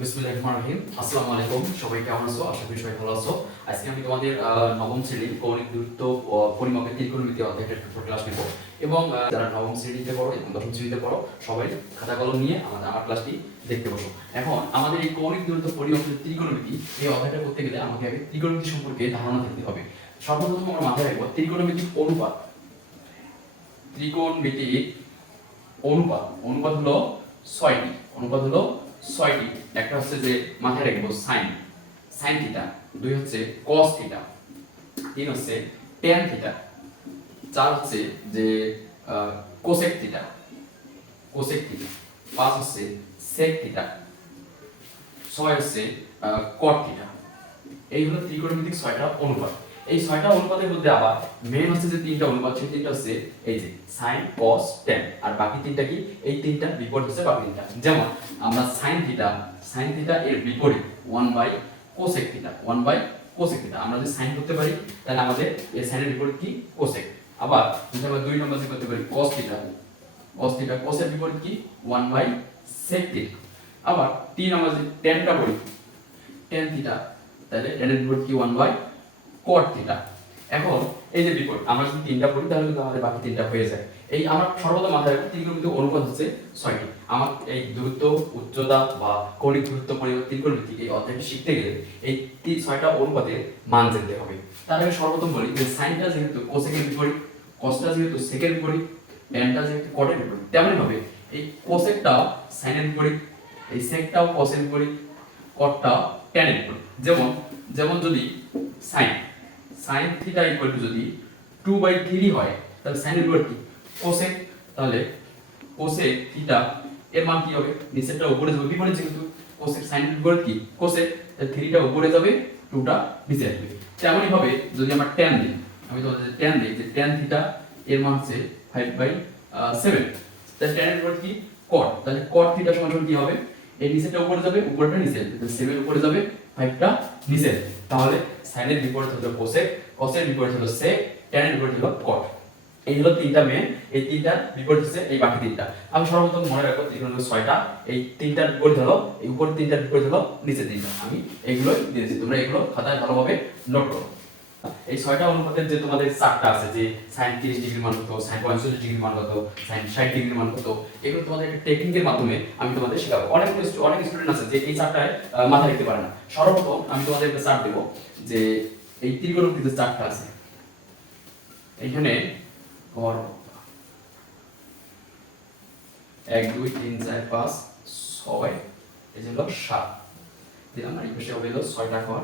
বিসমিল্লাহির রহমানির রহিম। আসসালামু আলাইকুম, সবাই কেমন আছো? আশা করি সবাই ভালো আছো। আজকে আমি তোমাদের নবম শ্রেণীর কৌণিক দূরত্ব পরিমাপের ত্রিকোণমিতি অধ্যায়ের একটা ক্লাস নেব এবং যারা নবম শ্রেণীতে পড়ো এবং দশম শ্রেণীতে পড়ো সবাই খাতা কলম নিয়ে আমার ক্লাসটি দেখতে বসো। এখন আমাদের এই কৌণিক দূরত্ব পরিমাপের ত্রিকোণমিতি এই অধ্যায়টা করতে গেলে আমাকে আগে ত্রিকোণমিতি সম্পর্কে ধারণা থাকতে হবে। সর্বপ্রথম আমরা মাথায় রাখবো ত্রিকোণমিতিক অনুপাত। ত্রিকোণমিতিক অনুপাত হলো 6টি। অনুপাত হলো 6টি। একটা হচ্ছে যে মাথায় রাখবো সাইন থিটা, দুই হচ্ছে cos থিটা, তিন হচ্ছে tan থিটা, চার হচ্ছে যে কোসেক থিটা, পাঁচ হচ্ছে sec থিটা, ছয় হচ্ছে cot থিটা। এই হলো ত্রিকোণমিতিক 6টা অনুপাত। এই 6টা অনুপাতের মধ্যে আবার মেইন হচ্ছে যে তিনটা অনুপাত, সেই তিনটা হচ্ছে এই যে sin cos tan, আর বাকি তিনটা কি? এই তিনটা বিপরীত হচ্ছে বাকি তিনটা। যেমন আমরা sin থিটা এর বিপরীত 1/cosec থিটা, আমরা যদি sin করতে পারি তাহলে আমাদের এই sin এর বিপরীত কি? cosec। আবার যদি আমরা দুই নম্বর দিয়ে করতে পারি cos থিটা, cos এর বিপরীত কি? 1/sec theta. আবার তিন আমরা যদি tan টা বলি tan থিটা, তাহলে tan এর বিপরীত কি? 1/cot theta. এখন এই যে বিপরীত আমরা যদি তিনটা পড়ি তাহলে কিন্তু আমাদের বাকি তিনটা হয়ে যায়। এই আমার সর্বদা মাথায় রাখবো ত্রিকোণমিতিক অনুপাত হচ্ছে 6টি। আমার এই দূরত্ব, উচ্চতা বা কৌণিক দূরত্ব পরিমাপ ত্রিকোণমিতিক এই অধ্যায়টি শিখতে গেলে এই 6টা অনুপাতের মান জানতে হবে। তার আগে সর্বপ্রথম বলি যে সাইনটা যেহেতু কোসেকের বিপরীত, কসটা যেহেতু সেকের বিপরীত, ট্যানটা যেহেতু কটের বিপরীত, তেমনি ভাবে এই কোসেকটাও সাইনের বিপরীত, এই সেকটাও কসের বিপরীত, কটটাও ট্যানের বিপরীত। যেমন যদি sin থিটা ইকুয়াল টু যদি 2/3 হয় তাহলে sin এর বিপরীত কি? কোসেক। তাহলে কোসেক থিটা এর মান কি হবে? নিচেরটা উপরে যাবে, বিপরীত যেহেতু কোসেক sin এর বিপরীত কি? কোসেক। তাহলে 3টা উপরে যাবে, 2টা নিচে আসবে। তেমনি ভাবে যদি আমরা tan দিই, আমি তোমাদের tan দিই যে tan থিটা এর মান হচ্ছে 5/7, তাহলে tan এর বিপরীত কি? cot। তাহলে cot থিটা সমান কি হবে? এই নিচেরটা উপরে যাবে, উপরটা নিচে আসবে, তাহলে 7 উপরে যাবে, 5টা নিচে আসবে। তাহলে sin এর বিপরীত হলো cosec, cos এর বিপরীত হলো sec, tan এর বিপরীত হলো cot। এই হলো তিনটা মেন, এই তিনটা বিপরীত হচ্ছে এই বাকি তিনটা। আমি সর্বপ্রথম মনে রাখবো ত্রিকোণমিতিক 6টা, এই তিনটার বিপরীত হলো এই উপর তিনটার বিপরীত হলো নিচে তিনটা। আমি এইগুলোই দিয়েছি, তোমরা এগুলো খাতায় ভালোভাবে নোট করো। এই 6টা অনুপাতের যে তোমাদের চারটা আছে যে sin 30 ডিগ্রি মান কত, sin 45 ডিগ্রি মান কত, sin 60 ডিগ্রি মান কত, এগুলো তোমাদের একটা টেকনিকের মাধ্যমে আমি তোমাদের শেখাবো। অনেক স্টুডেন্ট আছে যে এই চারটায় মাথায় রাখতে পারে না। সর্বপ্রথম আমি তোমাদের একটা চার্ট দেব যে এই ত্রিকোণমিতিক যে চারটা আছে এখানে ঘর 1 2 3 4 5 6, এই যে হলো 7 দিলাম, আর এই পাশে হলো 6টা ঘর।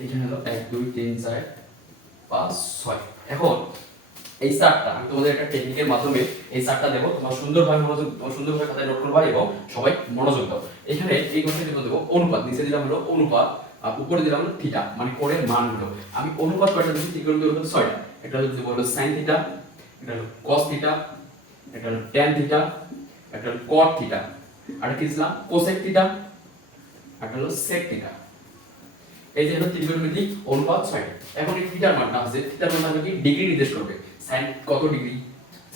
এইখানে হলো 1 2 3 4 5 6। এখন এই চারটা আমি তোমাদের একটা টেকনিকের মাধ্যমে এই চারটা দেব, তোমরা সুন্দরভাবে খাতায় নোট করবা এবং সবাই মনোযোগ দাও। এখানে এই ঘরটা দেব অনুপাত, নিচে দিলাম হলো অনুপাত, আর উপরে দিলাম হলো থিটা, মানে কোণের মানগুলো। আমি অনুপাত কয়টা দিচ্ছি? ত্রিকোণমিতিক অনুপাত 6টা। এটা হলো দেব হলো sin থিটা, এটা হলো cos থিটা, এটা হলো tan থিটা, এটা হলো cot থিটা, আর কি দিলাম cosec থিটা, আর এটা হলো sec থিটা। এই যে হলো ত্রিকোণমিতিক অনুপাত 6টা। এখন এই থিটার মানটা আছে, থিটার মান কি? ডিগ্রি নির্দেশ করবে। sin কত ডিগ্রি,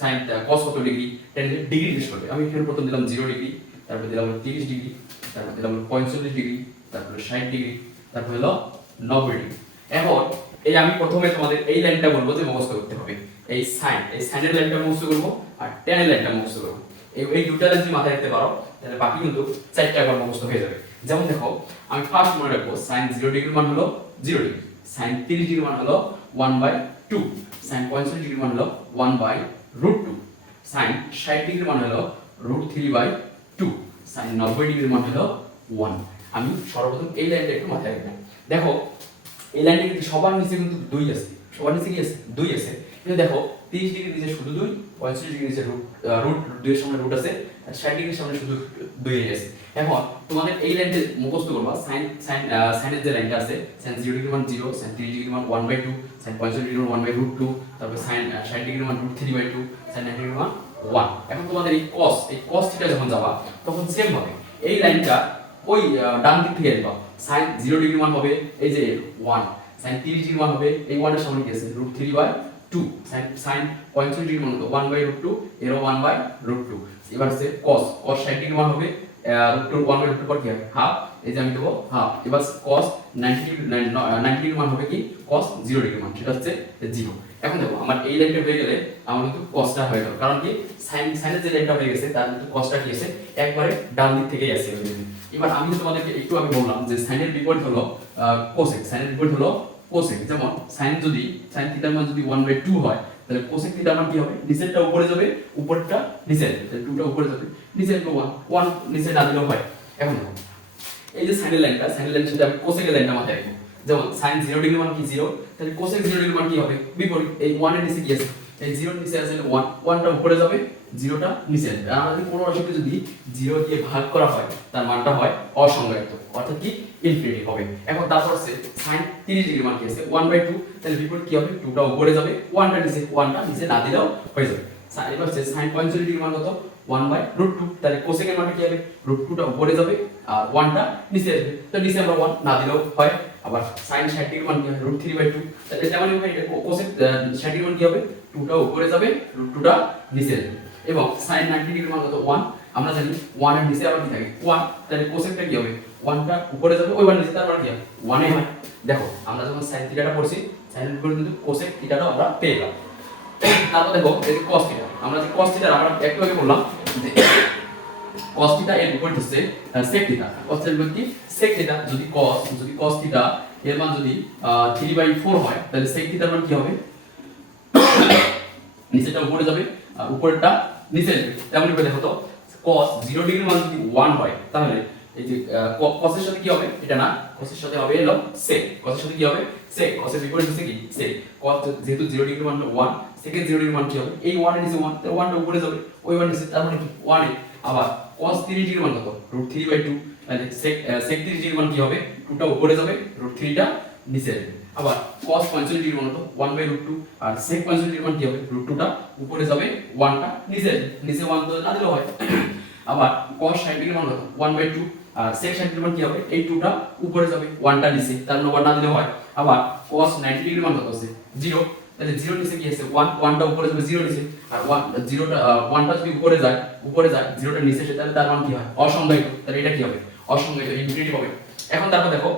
sin cos কত ডিগ্রি, tan ডিগ্রি নির্দেশ করবে। আমি এখানে প্রথম দিলাম 0 ডিগ্রি, তারপর দিলাম 30 ডিগ্রি, তারপর দিলাম 45 ডিগ্রি, তারপর 60 ডিগ্রি, তারপর হলো 90 ডিগ্রি। এখন এই আমি প্রথমে তোমাদের এই লাইনটা বলবো যে মুখস্থ করতে হবে। এই sin এর লাইনটা মুখস্থ করব, আর tan এর লাইনটা মুখস্থ করব। এই দুটো লাইন যদি মাথায় রাখতে পারো তাহলে বাকি কিন্তু 4টা একবার মুখস্থ হয়ে যাবে। যেমন দেখো, আমি ফার্স্ট মনে রাখবো sin 0 ডিগ্রি মান হলো 0 ডিগ্রি, sin 30 ডিগ্রি মান হলো 1/2, sin 45 ডিগ্রি মান হলো 1/√2, sin 60 ডিগ্রি মান হলো √3/2, sin 90 ডিগ্রি মান হলো 1। আমি সর্বপ্রথম এই লাইনটা একটু মাথায় রাখবো। দেখো এই লাইনটা কিন্তু সবার নিচে কিন্তু 2 আছে, সবার নিচে কি আছে? 2 আছে। কিন্তু দেখো 30 ডিগ্রি নিচে শুধু 2, 45 ডিগ্রি নিচে রুট 2 এর সামনে রুট আছে, আর 60 ডিগ্রির সামনে শুধু 2 আছে। এখন তোমাদের এই লাইনটা মুখস্থ করবা, sin এর যে লাইনটা আছে, sin 0 ডিগ্রি মান 0, sin 30 ডিগ্রি মান 1/2, sin 45 ডিগ্রি মান 1/√2, তারপর sin 60 ডিগ্রি মান √3/2, sin 90 ডিগ্রি মান 1। এখন তোমাদের এই cos থিটা যখন যাবা তখন সেম হবে, এই লাইনটা ওই ডান দিক থেকে আসবা। sin 0 ডিগ্রি মান হবে এই যে 1, sin 30 ডিগ্রি মান হবে এই 1 এর সামনে কি আছে? √3/2, sin 45 ডিগ্রি মান হলো 1/√2, এরও 1/√2, এবার হচ্ছে cos 60 ডিগ্রি মান হবে √2 1 বাই √2 পর কি হবে হাফ, এই যে আমি দেবো হাফ। এবার cos 90 ডিগ্রি 90 ডিগ্রি মান হবে কি cos 0 ডিগ্রি মান, সেটা হচ্ছে 0। এখন দেখো আমার এই লাইনটা হয়ে গেলে আমার কিন্তু cosটা হয়ে গেল, কারণ কি সাইনের যে লাইনটা হয়ে গেছে তার কিন্তু cosটা কি আছে একবারে ডান দিক থেকেই আসছে। এবার আমি তোমাদেরকে একটু আগে বললাম যে সাইনের বিপরীত হলো কোসেক, সাইনের বিপরীত হলো কোসেক। যেমন সাইন থিটার মান যদি 1/2 হয়, তাহলে কোসেক থিটার মান কি হবে, নিচেরটা উপরে যাবে, উপরটা নিচে আসবে, তাহলে 2টা উপরে যাবে, নিচে আসবে 1 নিচে না দিলেও হয়। এখন দেখো এই যে সাইনের লাইনটা, সাইনের লাইনের সাথে আমি কোসেকের লাইনটা মাথায় রাখবো। যেমন sin 0 ডিগ্রি মান কি 0, তাহলে কোসেক 0 ডিগ্রি মান কি হবে বিপরীত, এই 1 এর নিচে কি আছে, এই 0 এর নিচে আছে 1 টা উপরে যাবে, 0টা নিচে আসবে। আর আমাদের কোনো রাশিকে যদি 0 দিয়ে ভাগ করা হয় তার মানটা হয় অসংজ্ঞায়িত, অর্থাৎ কি ইনফিনিটি হবে। এখন তারপর আছে sin 30 ডিগ্রি মান কি আছে 1/2, তাহলে বিপরীত কি হবে, 2টা উপরে যাবে, 1টা নিচে না দিলেও হয়ে যাবে। এবার হচ্ছে sin 45 ডিগ্রি মান কত 1/√2, তাহলে কোসেকের মানটা কি হবে, √2টা উপরে যাবে আর 1টা নিচে আসবে, তো নিচে আমরা 1 না দিলেও হয়। আবার sin 60 ডিগ্রি মান কি হবে √3/2, তাহলে যেমন হবে এটা কোসেক 60 ডিগ্রি মান কি হবে, 2টা উপরে যাবে, √2টা নিচে আসবে। এবং sin 90 ডিগ্রি মান কত 1, আমরা জানি 1 এর নিচে আবার কি থাকে 1, তাহলে কোসেকটা কি হবে 1টা উপরে যাবে, ওই 1 নিচে, তার মানে কি 1 এ হয়। দেখো আমরা যখন sin থিটাটা পড়ছি, sin এর বিপরীত কিন্তু কোসেক থিটাটাও আমরা পেয়ে গেলাম। তারপর দেখো এই যে cos থিটা, আমরা যে cos থিটা আমরা একটু আগে বললাম যে cos থিটা এর বিপরীত হচ্ছে sec থিটা। cos এর বিপরীত কি sec থিটা। যদি cos থিটা এর মান যদি 3/4 হয়, তাহলে sec থিটার মান কি হবে, নিচেরটা উপরে যাবে আর উপরেরটা নিচে আসবে। তেমনি করে দেখো তো cos 0 ডিগ্রি মান যদি 1 হয়, তাহলে এই যে cos এর সাথে কি হবে, এটা না, cos এর সাথে হবে হলো sec, cos এর সাথে কি হবে sec, cos এর বিপরীত হচ্ছে কি sec। cos যেহেতু 0 ডিগ্রি মান 1, sec এর 0 ডিগ্রি মান কি হবে, এই 1 এর নিচে 1, তাহলে 1টা উপরে যাবে, ওই 1 নিচে, তার মানে কি 1 এ। আবার cos 30 ডিগ্রি মান কত √3/2, তাহলে sec 30 ডিগ্রি মান কি হবে, 2টা উপরে যাবে, √3টা নিচে আসবে। আবার cos 45 ডিগ্রি মান কত 1/√2, আর sec 45 ডিগ্রি মান কি হবে, √2টা উপরে যাবে, 1টা নিচে আসবে, নিচে 1 তো না দিলেও হয়। আবার cos 60 ডিগ্রি মান কত 1/2, আর sec 60 ডিগ্রি মান কি হবে, এই 2টা উপরে যাবে, 1টা নিচে, তার মানে 1 না দিলেও হয়। আবার cos 90 ডিগ্রি মান কত আছে 0, তাহলে 0 নিচে কি আছে 1, 1টা উপরে যাবে, 0 নিচে, আর 1টা যদি উপরে যায় 0টা নিচে আসে, তাহলে তার মান কি হয় অসংজ্ঞায়িত, তাহলে এটা কি হবে অসংজ্ঞায়িত, ইনফিনিটি হবে। এখন তারপর দেখো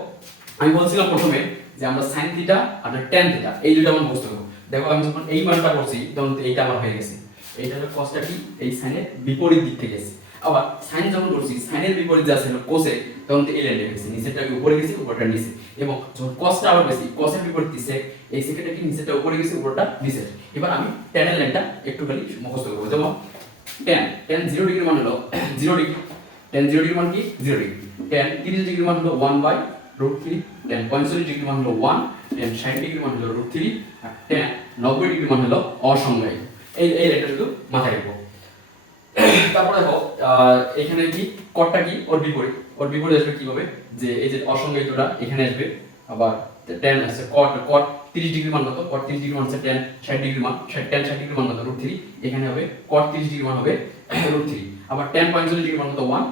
আমি বলছিলাম প্রথমে যে আমরা sin থিটা আর tan থিটা এই দুটো মান বুঝতে হবে। দেখো আমি যখন এই মানটা করছি তখন তো এইটা আমার হয়ে গেছে, এইটা হলো cosটা কি এই সাইনের বিপরীত দিক থেকে গেছে। আবার সাইন যখন করছি সাইনের বিপরীত যা ছিল কোসেক, তখন তো এই লাইনে গেছে, নিচেরটা উপরে গেছে, উপরটা নিচে। এবং যখন cosটা আবার বেশি, cosের বিপরীত sec, এই সেকটা কি নিচেরটা উপরে গেছে, উপরটা নিচে। এবার আমি tan এর লাইনটা একটু খালি মুখস্থ করব। যেমন tan 0 ডিগ্রি মান হলো 0 ডিগ্রি, tan 0 ডিগ্রি মান কি 0 ডিগ্রি, tan 30 ডিগ্রি মান হলো 1/√3, tan 45 ডিগ্রি মান হলো 1, tan 60 ডিগ্রি মান হলো √3, আর tan 90 ডিগ্রি মান হলো অসংজ্ঞায়িত। এই লাইনটা শুধু মাথায় রাখবো। তারপর দেখো এখানে কি কটটা কি ওর বিপরীত আসবে কিভাবে, যে এই যে অসংজ্ঞায়িতটা এখানে আসবে। আবার tan আছে cot 30 ডিগ্রি মান কত, cot 30 ডিগ্রি মান হচ্ছে tan 60 ডিগ্রি মান, tan 60 ডিগ্রি মান কত √3, এখানে হবে cot 30 ডিগ্রি মান হবে √3। আবার tan 45 ডিগ্রি মান কত 1,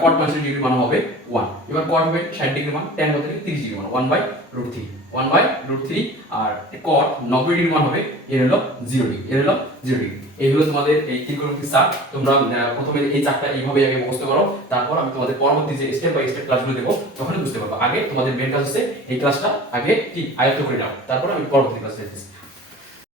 cot 45 ডিগ্রি মান হবে 1। এবার cot হবে 60 ডিগ্রি মান, tan কত 30 ডিগ্রি মান 1/√3, আর cot 90 ডিগ্রি মান হবে এর হলো 0 ডিগ্রি, এই হলো তোমাদের এই ত্রিকোণমিতিক চার্ট। তোমরা প্রথমে এই চার্টটা এইভাবে আগে মুখস্থ করো, তারপর আমি তোমাদের পরবর্তী যে স্টেপ বাই স্টেপ ক্লাসগুলো দেবো তখনই বুঝতে পারবে। আগে তোমাদের মেন কাজ হচ্ছে এই ক্লাসটা আগে কি আয়ত্ত করে নাও, তারপর আমি পরবর্তী ক্লাসে